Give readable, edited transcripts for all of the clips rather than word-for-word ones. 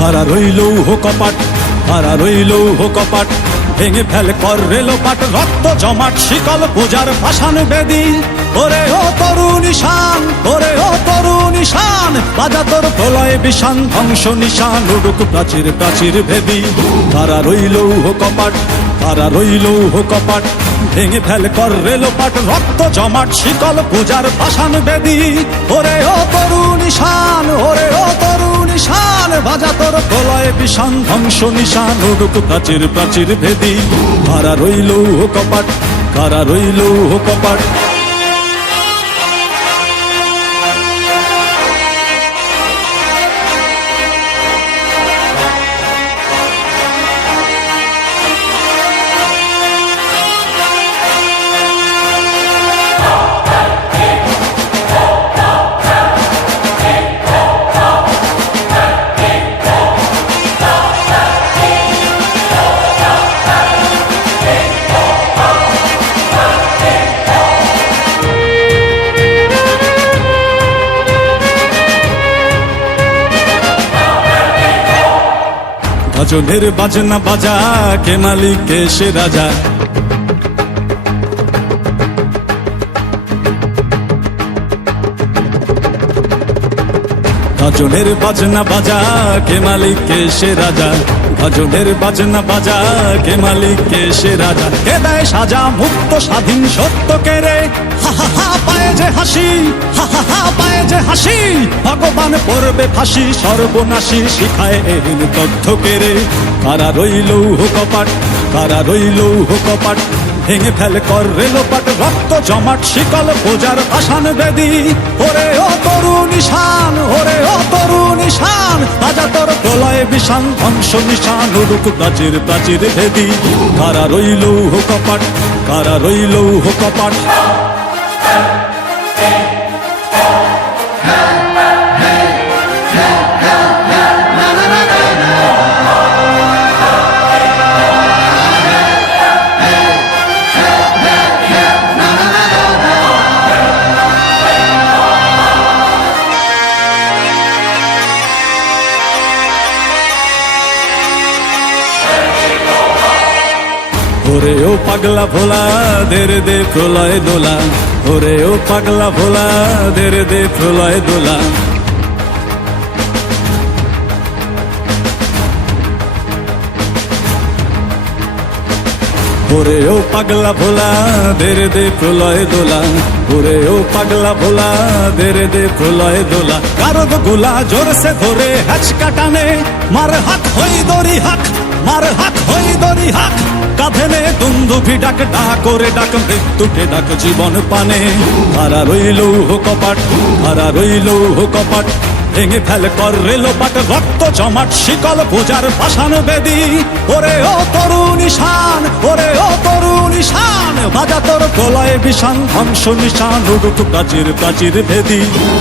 হারা রইল কপাট, হারা রইল কপাট, ভেঙে ফেল কর রেলোপাট, রক্ত জমাট শিকল পূজার পাষাণ বেদী। ওরে ও তরুণ ঈশান, ওরে ও তরুণ ঈশান, বাজা তোর প্রলয় বিষান, ধ্বংস নিশান উড়ুক প্রাচীর প্রাচীর ভেদী। হারা রইল কপাট, হারা রইল কপাট, ভেঙে ফেল কর রেলোপাট, রক্ত জমাট শিকল পূজার পাষাণ বেদী। ওরে ও তরুণ ঈশান, ওরে ও তরুণ ঈশান, বাজা তোর প্রলয় বিষান, ধ্বংস নিশান উড়ুক প্রাচীর প্রাচীর ভেদী। হারা রইল কপাট, হারা রইল কপাট। গাজনের বাজনা বাজা, কে মালিক কে সে রাজা। গাজনের বাজনা বাজা, কে মালিক কে সে রাজা। গাজনের বাজনা বাজা, কে মালিক কে সে রাজা। কে দেয় সাজা মুক্ত স্বাধীন সত্য কে রে, হা হা হা পায়ে যে হাসি, হা হা হা পায়ে যে হাসি। ভগবান পড়বে ফাঁসি, সর্বনাশী শিখায় এহীন তথ্য কে রে। কারা রইল কপাট, কারা রইল কপাট, ভেঙে ফেল কর রেলোপাট, রক্ত জমাট শিকল পূজার পাষাণ বেদী। ওরে ও তরুণ ঈশান, ওরে ও তরুণ ঈশান, বাজা তোর প্রলয় বিষান, ধ্বংস নিশান উড়ুক প্রাচীর প্রাচীর ভেদী। কারা রইল কপাট, কারা রইল কপাট। ওরে ও পাগলা ভোলা, দেরে দে প্রলয় দোলা। ওরে ও পাগলা ভোলা, দেরে দে প্রলয় দোলা। ওরে ও পাগলা ভোলা, দেরে দে প্রলয় দোলা। ওরে ও পাগলা ভোলা, দেরে দে প্রলয় দোলা। কারদ গোলা জোরসে ধরে হ্যাচকা টানে, মার হাক হই দড়ি হাক, মার হাক হই দড়ি হাক। কাঁধে নে দুন্দুভি ডাক, ডাক করে ডাক মৃত্যুকে ডাক জীবন পানে। হারা রইল কপাট, হারা রইল কপাট, ভেঙে ফেল কর রেলোপাট, রক্ত জমাট শিকল পূজার পাষাণ বেদী। ওরে ও তরুণ ঈশান, ওরে ও তরুণ ঈশান, বাজা তোর প্রলয় বিষান, ধ্বংস নিশান উড়ুক প্রাচীর প্রাচীর ভেদী।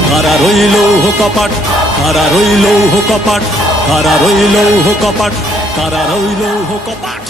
হারা রইল কপাট, হারা রইল কপাট, হারা রইল কপাট, হারা রইল কপাট।